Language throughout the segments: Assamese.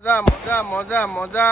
মজা মজা মজা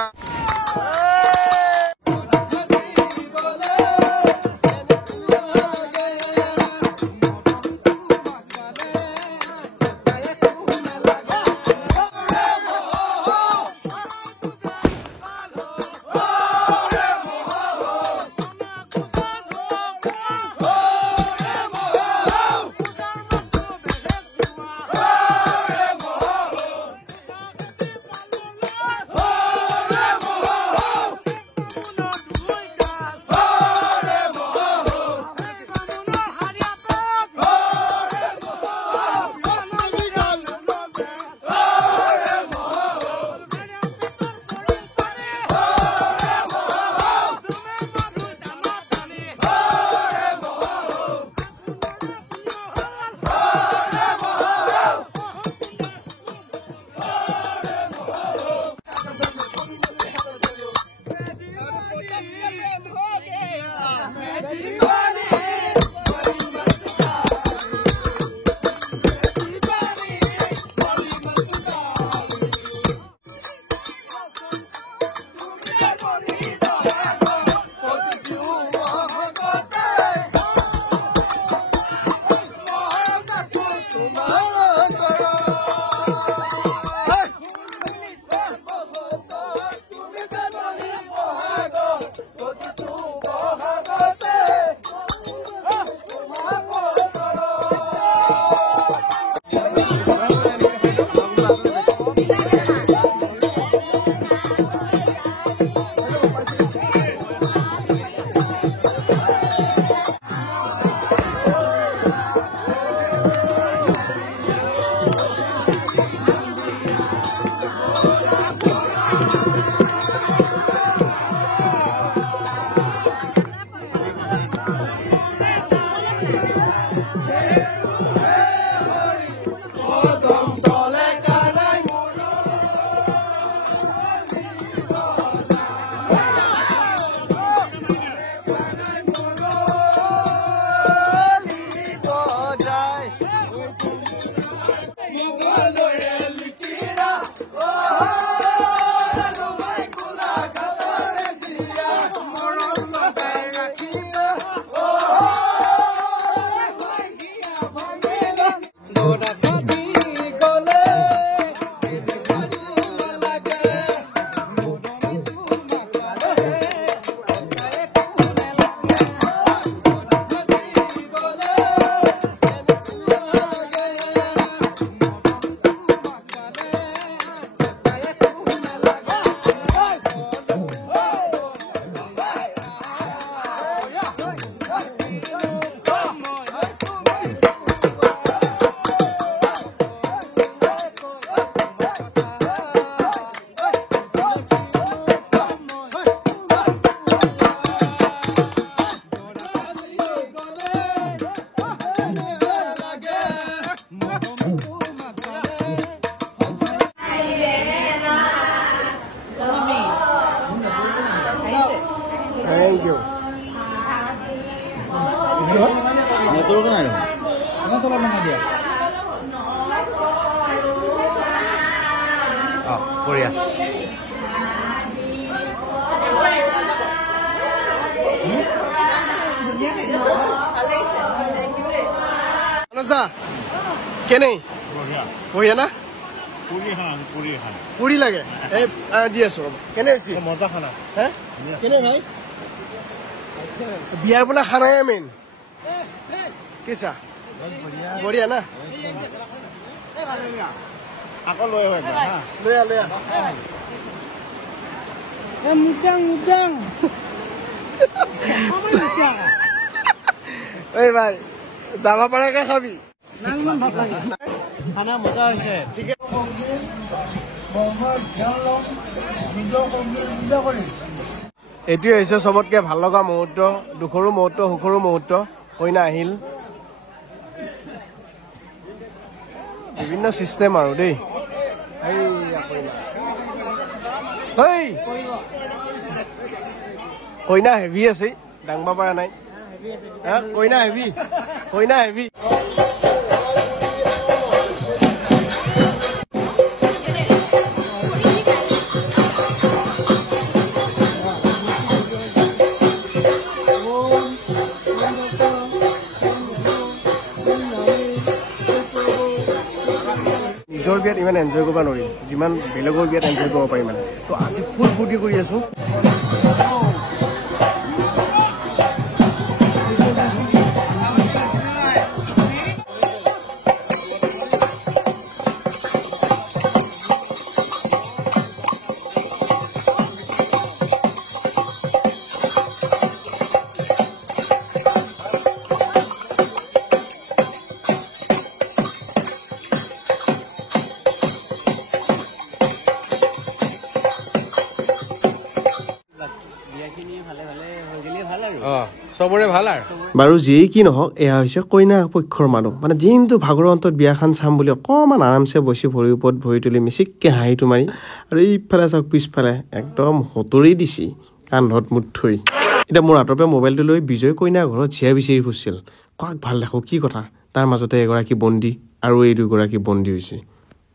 Thank you. Betul kan? Ano to lang dia? Oh, Korea. Ano sa? Kene? Korea. Korea na? Purihan. Puri lage? Dia so. Kene si? Mota khana. Huh? Kene bhai? Bihar वाला खाना है मेन कैसा बढ़िया ना Ako loyo ha. ले Mudang. ओए भाई जामा पड़ेगा खाबी Nangman bhag lagi. Khana moja hoise. ठीक है এইটোৱে হৈছে চবতকে ভাল লগা মুহূৰ্ত দুখৰো মুহূৰ্ত সুখৰো মুহূৰ্ত কইনা আহিল বিভিন্ন সিস্টেম আৰু দেই কইনা হেভি আছে ডাঙবা পৰা নাই কইনা হেভি বিয়াত ইমান এনজয় কৰিব নোৱাৰি যিমান বেলেগৰ বিয়াত এনজয় কৰিব পাৰি মানে তো আজি ফুল ফূৰ্তি কৰি আছো চবৰে ভাল আৰু বাৰু যিয়েই কি নহওক এয়া হৈছে কইনা পক্ষৰ মানুহ মানে দিনটো ভাগৰৰ অন্তত বিয়াখন চাম বুলি অকণমান আৰামছে বসি ভৰিৰ ওপৰত ভৰি তুলি মিচিককৈ হাঁহিটো মাৰি আৰু এইফালে চাওক পিছফালে একদম হতৰি দিছি কান্ধত মুঠ থৈ এতিয়া মোৰ হাতৰ পৰা মোবাইলটো লৈ বিজয় কইনা ঘৰত জীয়া বিচাৰি ফুৰিছিল কাক ভাল দেখো কি কথা তাৰ মাজতে এগৰাকী বন্দী আৰু এই দুগৰাকী বন্দী হৈছে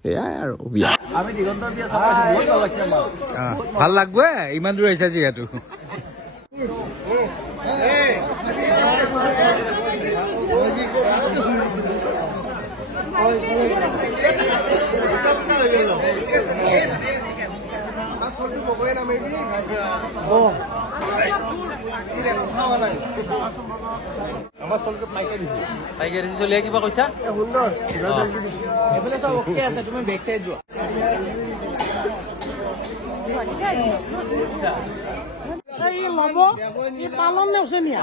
এয়াই আৰু বিয়া আমি দিগন্তৰ বিয়া চাব বহুত ভাল লাগিছে আমাৰ ভাল লাগবে ইমান দূৰ আহিছা যিহেতু আমাৰ চলটো পাইকে দিছে চলিয়া কিবা কৈছা সুন্দৰ এইফালে চব অকে আছে তুমি বেক চাইড যোৱা এই ল'ব এই পালন নেওচনীয়া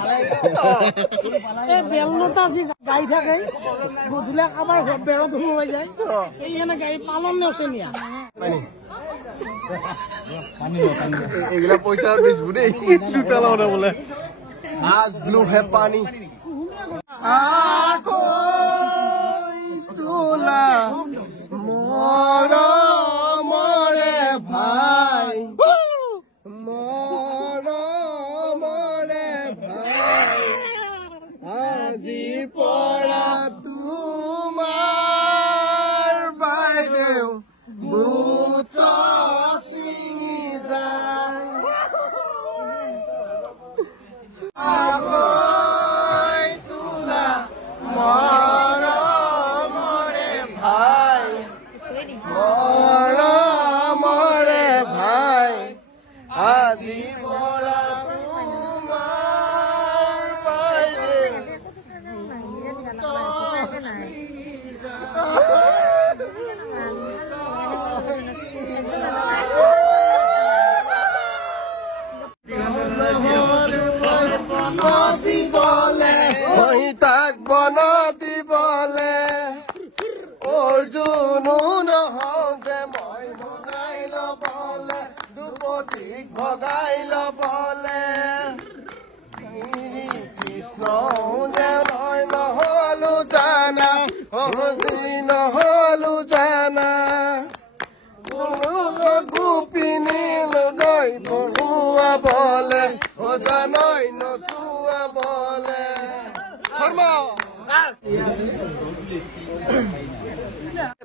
এই বেলনতা যি গাই থাকে গধূলি কাৰোবাৰ বেৰত সোমাই যায় এই এনেকে এই পালন নেওচনীয়া এইগিলা পইচা দিছো দেই দুটা লগতে বোলে আজ ব্লু হে পানী তোলা মৰমৰে ভাই মৰমৰে ভাই আজিৰ পৰা তোমাৰ বাইদেউ বুট চিঙি যায় তোলা মৰমৰে ভাই মৰমৰে ভাই আজি পৰা তোমাৰ বাইদেউ তাক বন দিবলে অৰ্জুনো নহওঁ যে মই ভগাই ল'বলে দুপতিক ভগাই ল'বলে কৃষ্ণ যে মই নহলো জানা নহলো জানা গোপিনী লৈ বহুৱাবলে জানৈ নচুৱাবলে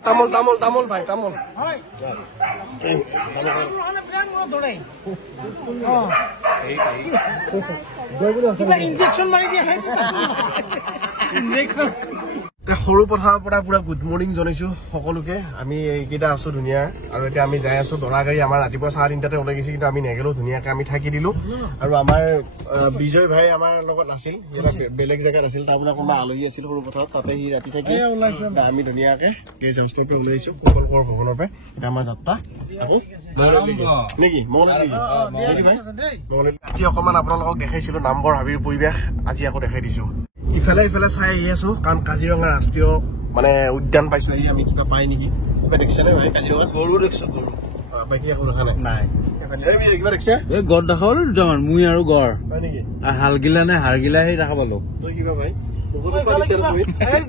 তামোল তামোল তামোল ভাই তামোল ইনজেকশ্যন মাৰি দিয়া ইনজেকশ্যন সৰু পথাৰৰ পৰা পুৰা গুড মৰ্ণিং জনাইছো সকলোকে আমি এইকেইটা আছো ধুনীয়া আৰু এতিয়া আমি যাই আছো দৰা গাড়ী আমাৰ ৰাতিপুৱা 3:30 ওলাই গৈছে কিন্তু আমি নেগেলো ধুনীয়াকে আমি থাকি দিলো আৰু আমাৰ বিজয় ভাই আমাৰ লগত আছিল বেলেগ জেগাত আছিল তাৰ পৰা কোনোবা আলহী আছিল সৰু পথাৰত তাতে সি ৰাতি থাকি আমি ধুনীয়াকে গেছ হাউচৰ পৰা ওলাইছো কুশলকৰ ভৱনৰ পৰা এতিয়া আমাৰ যাত্ৰা আকৌ নেকি ৰাতি অকমান আপোনালোকক দেখাইছিলো নামবৰ হাবিৰ পৰিৱেশ আজি আকৌ দেখাই দিছো ইফালে ইফালে চাই আহি আছো কাৰণ কাজিৰঙা ৰাষ্ট্ৰীয় মানে উদ্যান পাইছো আহি আমি কিবা পাই নেকি কিবা দেখিছে নে ভাই কাজিৰঙা গৰু দেখিছো গৰু বাকী একো দেখা নাই কিবা দেখিছে এই গড় দেখালো দুটামান মুই আৰু গড় হয় নেকি হালগিলা নে হাৰগিলা সেই দেখা পালো তই কিবা ভাই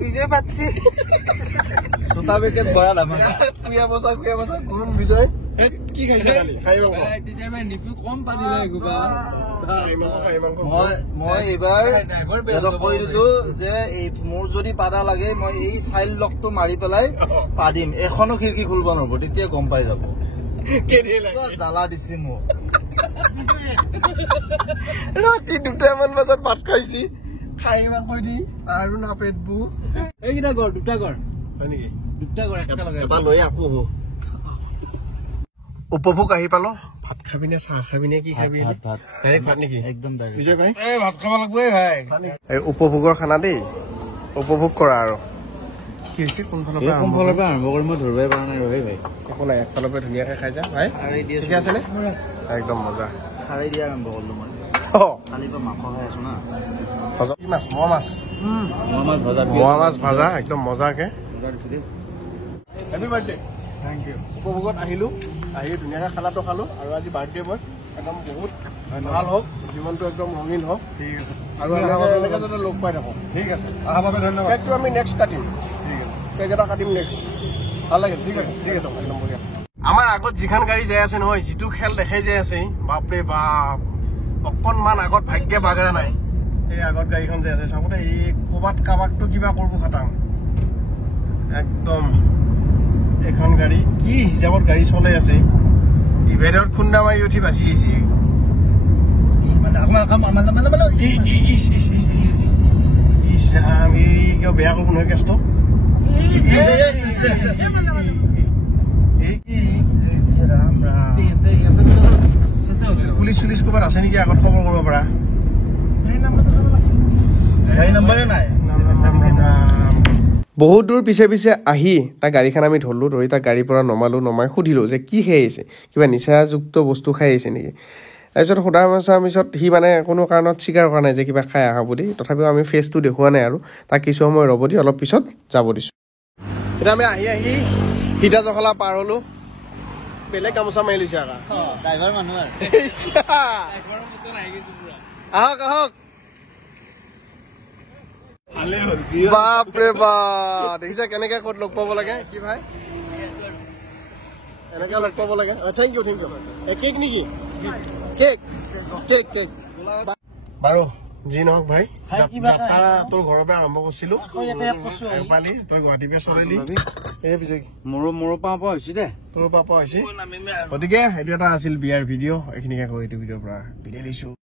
বিজয় পাচ্ছি চোতা পেকেট ভৰাল আমাৰ কুয়া বসা কোন বিজয় কি খাইছে কালি খাই নিপি কম পাদিলে কিবা মই এইবাৰ কৈ দিছো যে মোৰ যদি পাদা লাগে মই এই চাইল্ড লকটো মাৰি পেলাই পাদিম এখনো খিৰিকী খুলিব নহব তেতিয়া গম পাই যাব জ্বালা দিছে মোক ৰাতি 2টামান বজাত ভাত খাইছি খাই ইমান কৈ দি আৰু না পেটবু এইকেইটা গড় দুটা গড় হয় নেকি এটা লৈ আকৌ উপভোগ আহি পালো ভাত খাবি নে চাহ খাবি নে কি খাবি ডাইৰেক্ট ভাত নেকি একদম বিজয় ভাই ভাত খাব লাগবে ভাই এই উপভোগৰ খানা দেই উপভোগ কৰা আৰু কি হৈছে কোনফালৰ পৰা আৰম্ভ কৰি মই ধৰিবই পৰা নাই ৰহে ভাই একো নাই একফালৰ পৰা ধুনীয়াকৈ খাই যা ভাই ঠিকে আছে নে একদম মজা খাই দিয়া আৰম্ভ কৰিলো মই কালিৰ পৰা মাংস খাই আছো না কি মাছ মোৱা মাছ ভাজা একদম মজাকে হেপী বাৰ্থডে থেংক ইউ উপভোগত আহিলোঁ আহি ধুনীয়াকৈ খানাটো খালোঁ আৰু আজি বাৰ্থডে মই একদম বহুত ভাল হওক জীৱনটো একদম ৰঙীন হওক ঠিক আছে আৰু এনেকৈ যাতে লগ পাই থাকোঁ ঠিক আছে অহাৰ বাবে ধন্যবাদ কেকটো আমি নেক্সট কাটিম ঠিক আছে কেক এটা কাটিম নেক্সট ভাল লাগিল ঠিক আছে একদম বঢ়িয়া আমাৰ আগত যিখন গাড়ী যাই আছে নহয় যিটো খেল দেখাই যাই আছে বাপৰে বাপ অকণমান আগত ভাগ্যে বাগৰা নাই এই আগত গাড়ীখন যাই আছে চাবলৈ এই ক'ৰবাত কাৰোবাকতো কিবা কৰিব খাটাং একদম এখন গাড়ী কি হিচাপত গাড়ী চলাই আছে ডিভাইডাৰত খুন্দা মাৰি উঠি বাচি আহিছে বেয়া কৰিব নহয় কেছটো পুলিচ চুলিচ ক'ৰবাত আছে নেকি আগত খবৰ কৰিব পৰা গাড়ী নম্বৰে নাই বহুত দূৰ পিছে পিছে আহি তাৰ গাড়ীখন আমি ধৰিলোঁ ধৰি তাৰ গাড়ীৰ পৰা নমাই সুধিলোঁ যে কি খাই আহিছে কিবা নিচাযুক্ত বস্তু খাই আহিছে নেকি তাৰপিছত সোধা মোচাৰ পিছত সি মানে কোনো কাৰণত স্বীকাৰ কৰা নাই যে কিবা খাই আহা বুলি তথাপিও আমি ফেচটো দেখুওৱা নাই আৰু তাক কিছু সময় ৰ'ব দি অলপ পিছত যাব দিছোঁ এতিয়া আমি আহি সীতা জখলা পাৰ হ'লোঁ বেলেগ গামোচা মাৰি লৈছে আকৌ ড্ৰাইভাৰ মানুহ আৰু আহক বাপৰে বাপ দেখিছা কেনেকে ক'ত লগ পাব লাগে কি ভাই এনেকে লগ পাব লাগে থেংক ইউ কেক নেকি কেক বাৰু যি নহওক ভাই যাত্ৰা তোৰ ঘৰৰ পৰা আৰম্ভ কৰিছিলো পালি তই গুৱাহাটীৰ পৰা চলাইলি এই বিজয় মোৰো পাওঁ হৈছে দে তোৰ পৰা হৈছে গতিকে এইটো এটা আছিল বিয়াৰ ভিডিঅ' এইখিনিকে কৈ এইটো ভিডিঅ'ৰ পৰা বিদায় লৈছো